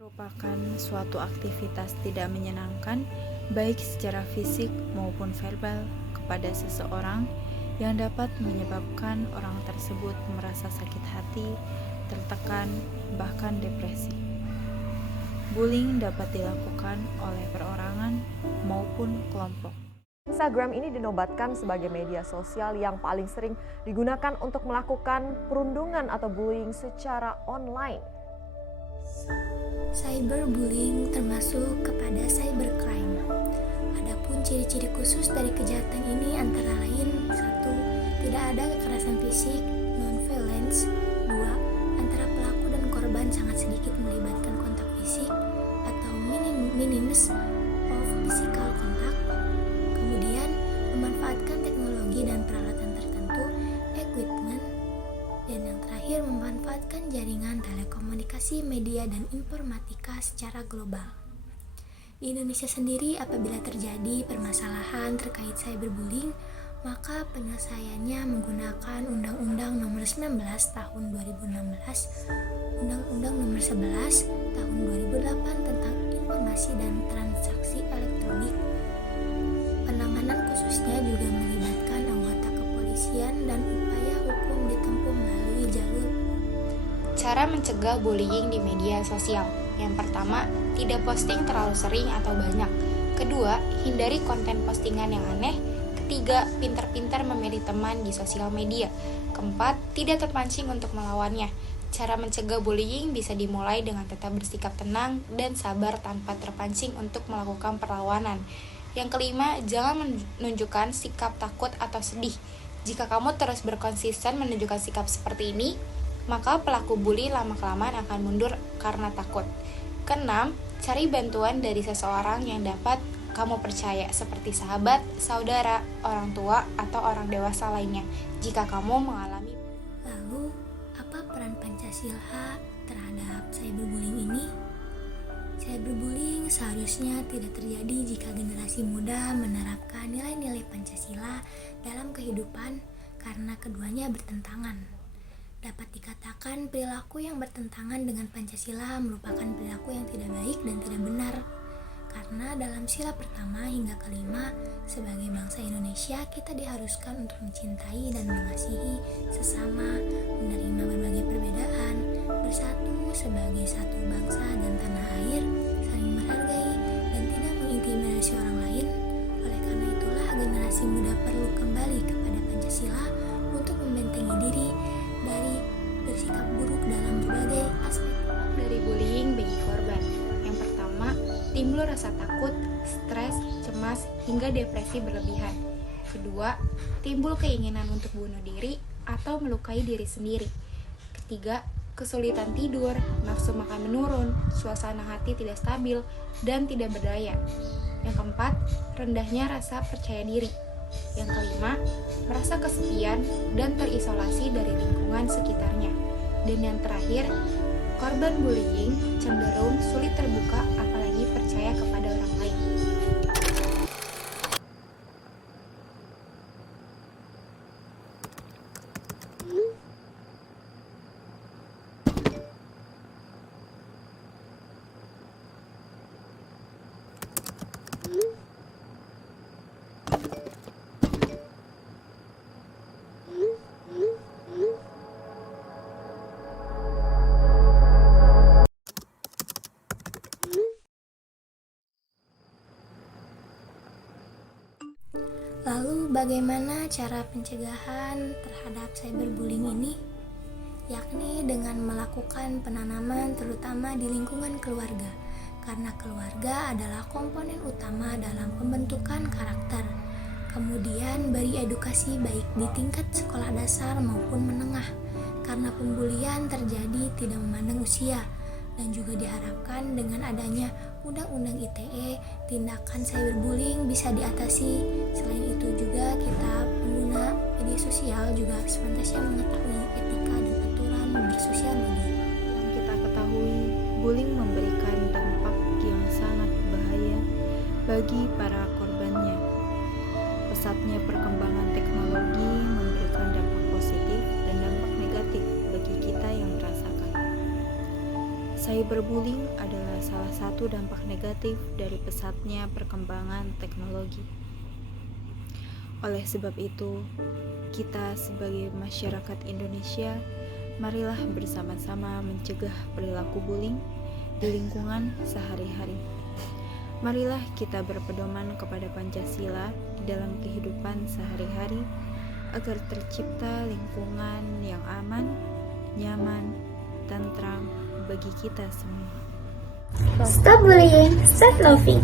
Merupakan suatu aktivitas tidak menyenangkan baik secara fisik maupun verbal kepada seseorang yang dapat menyebabkan orang tersebut merasa sakit hati, tertekan, bahkan depresi. Bullying dapat dilakukan oleh perorangan maupun kelompok. Instagram ini dinobatkan sebagai media sosial yang paling sering digunakan untuk melakukan perundungan atau bullying secara online. Cyberbullying termasuk kepada cybercrime. Adapun ciri-ciri khusus dari kejahatan ini antara lain: 1. Tidak ada kekerasan fisik, non-violence. 2. Antara pelaku dan korban sangat sedikit melibatkan kontak fisik atau minimus of physical contact. Kemudian, memanfaatkan teknologi dan peralatan tertentu, equipment. Dan yang terakhir, memanfaatkan jaringan telekomunikasi, media, dan informatika secara global. Di Indonesia sendiri, apabila terjadi permasalahan terkait cyberbullying, maka penyelesaiannya menggunakan Undang-Undang Nomor 19 Tahun 2016, Undang-Undang Nomor 11 Tahun 2008 tentang Informasi dan Transaksi Elektronik. Penanganan khususnya juga melibatkan anggota kepolisian dan upaya hukum ditempuh melalui jalur. Cara mencegah bullying di media sosial. Yang pertama, tidak posting terlalu sering atau banyak. Kedua, hindari konten postingan yang aneh. Ketiga, pintar-pintar memilih teman di sosial media. Keempat, tidak terpancing untuk melawannya. Cara mencegah bullying bisa dimulai dengan tetap bersikap tenang dan sabar tanpa terpancing untuk melakukan perlawanan. Yang kelima, jangan menunjukkan sikap takut atau sedih. Jika kamu terus berkonsisten menunjukkan sikap seperti ini, maka pelaku bully lama-kelamaan akan mundur karena takut. Keenam, cari bantuan dari seseorang yang dapat kamu percaya, seperti sahabat, saudara, orang tua, atau orang dewasa lainnya, jika kamu mengalami. Lalu, apa peran Pancasila terhadap cyberbullying ini? Cyberbullying seharusnya tidak terjadi jika generasi muda menerapkan nilai-nilai Pancasila dalam kehidupan, karena keduanya bertentangan. Dapat dikatakan perilaku yang bertentangan dengan Pancasila merupakan perilaku yang tidak baik dan tidak benar. Karena dalam sila pertama hingga kelima, sebagai bangsa Indonesia kita diharuskan untuk mencintai dan mengasihi sesama, menerima berbagai perbedaan, bersatu sebagai satu bangsa dan tanah air, saling menghargai dan tidak mengintimidasi orang lain. Oleh karena itulah generasi muda perlu kembali kepada Pancasila untuk membentengi diri dari bersikap buruk dalam berbagai aspek. Dari bullying bagi korban. Yang pertama, timbul rasa takut, stres, cemas, hingga depresi berlebihan. Kedua, timbul keinginan untuk bunuh diri atau melukai diri sendiri. Ketiga, kesulitan tidur, nafsu makan menurun, suasana hati tidak stabil, dan tidak berdaya. Yang keempat, rendahnya rasa percaya diri. Yang kelima, merasa kesepian dan terisolasi dari lingkungan sekitarnya. Dan yang terakhir, korban bullying cenderung sulit terbuka apalagi percaya kepada orang lain. Lalu bagaimana cara pencegahan terhadap cyberbullying ini? yakni dengan melakukan penanaman terutama di lingkungan keluarga, karena keluarga adalah komponen utama dalam pembentukan karakter. Kemudian beri edukasi baik di tingkat sekolah dasar maupun menengah, karena pembulian terjadi tidak memandang usia. Dan juga diharapkan dengan adanya Undang-Undang ITE, tindakan cyberbullying bisa diatasi. Selain itu juga kita pengguna media sosial juga harus pantasnya mengetahui etika dan aturan bersosial media. Yang kita ketahui, bullying memberikan dampak yang sangat bahaya bagi para korbannya. Pesatnya perkembangan teknologi memberikan dampak positif dan dampak negatif bagi kita yang merasakan. Cyberbullying adalah salah satu dampak negatif dari pesatnya perkembangan teknologi. Oleh sebab itu, kita sebagai masyarakat Indonesia, marilah bersama-sama mencegah perilaku bullying di lingkungan sehari-hari. Marilah kita berpedoman kepada Pancasila dalam kehidupan sehari-hari agar tercipta lingkungan yang aman, nyaman, tentram bagi kita semua. Stop bullying, start loving.